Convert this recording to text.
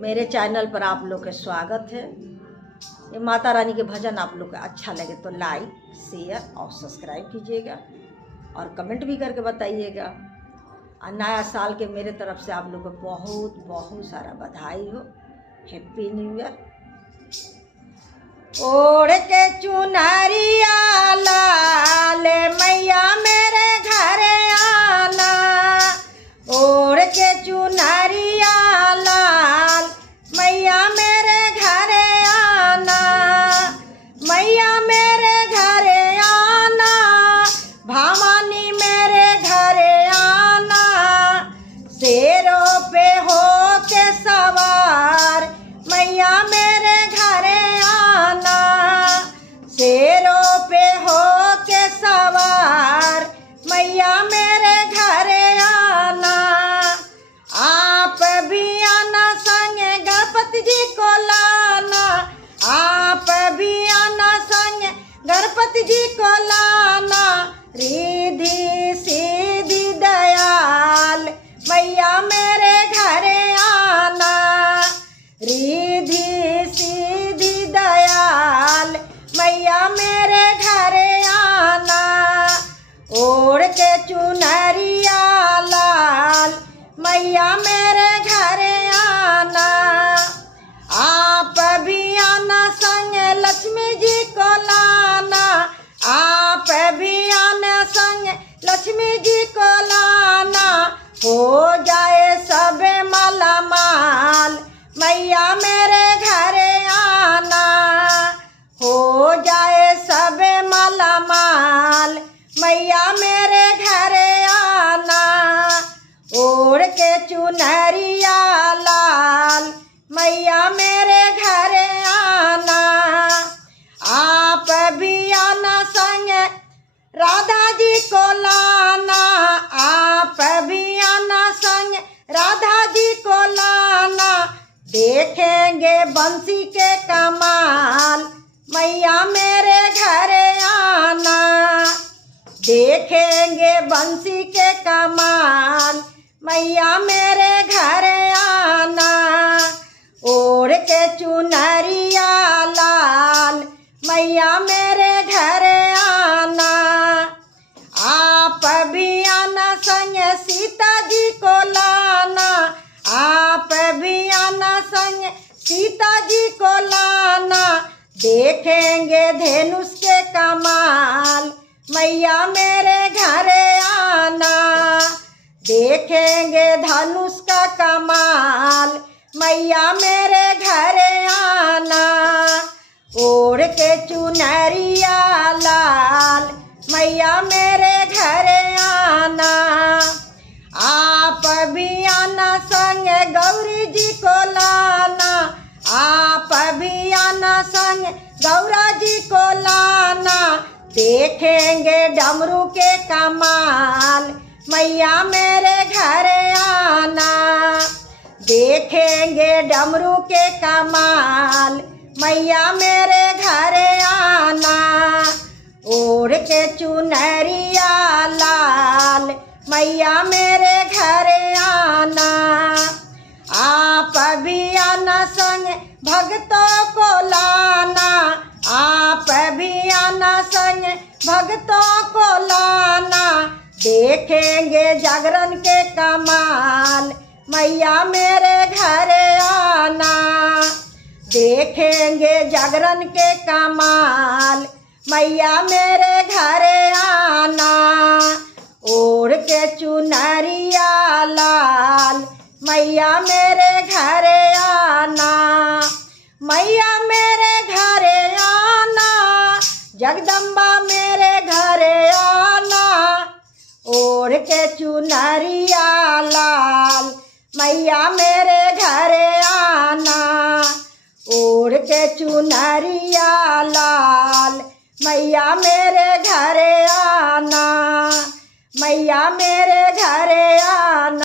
मेरे चैनल पर आप लोग का स्वागत है। ये माता रानी के भजन आप लोग को अच्छा लगे तो लाइक, शेयर और सब्सक्राइब कीजिएगा और कमेंट भी करके बताइएगा। और नया साल के मेरे तरफ से आप लोग को बहुत बहुत सारा बधाई हो। Happy new year. ओढ़ के चुनरिया लाल मैया मेरे घर आना, ओढ़ के चुनरिया लाल मैया मेरे घर आना, मैया मेरे घर आना, भवानी मेरे घर आना, शेरों पे हो के सवार मैया मेरे घर आना, शेरों पे हो के सवार मैया मेरे घर आना। आप भी आना संगे गणपति जी को लाना, आप भी आना संगे गणपति जी को लाना, रिद्धि सिद्धि दयाल मैया मेरे घर आना, रिद्धि सिद्धि दयाल मैया मेरे घर आना, ओढ़ के चुनरिया लाल मैया मेरे घर आना। आप भी आना संग लक्ष्मी जी को लाना, आप भी आना संग लक्ष्मी जी को लाना, हो जाए सब माला माल मैया मेरे घर आना, हो जाए सब माला माल मैया मेरे घर आना, ओढ़ के चुनरिया लाल मैया मेरे घर आना। आप भी आना संग राधा जी को लाना, आप भी आना संग राधा जी को लाना, देखेंगे बंसी के कमाल मैया मेरे घर आना, देखेंगे बंसी के कमाल मैया मेरे घर आना, ओढ़ के चुनरिया लाल मैया मेरे घर आना। आप भी आना संग सीता जी को लाना, आप भी आना संग सीता जी को लाना, देखेंगे धेनुष के कमाल मैया मेरे घर आना, देखेंगे धनुष का कमाल मैया मेरे घर आना, ओढ़ के चुनरिया लाल मैया मेरे घर आना। आप भी आना संग गौरी जी को लाना, आप भी आना संग गौरा जी को लाना, देखेंगे डमरू के कमाल मैया मेरे घर आना, देखेंगे डमरू के कमाल मैया मेरे घर आना, ओढ़ के चुनरिया लाल मैया मेरे घर आना। आप भी आना संग भक्तों को लाना, आप भी आना संग भक्तों को लाना, देखेंगे जागरण के कमाल मैया मेरे घर आना, देखेंगे जागरण के कमाल मैया मेरे घर आना, ओढ़ के चुनरिया लाल मैया मेरे घर आना, मैया मेरे घर आना, जगदम्बा मेरे घर आना, ओढ़ के चुनरिया लाल मैया मेरे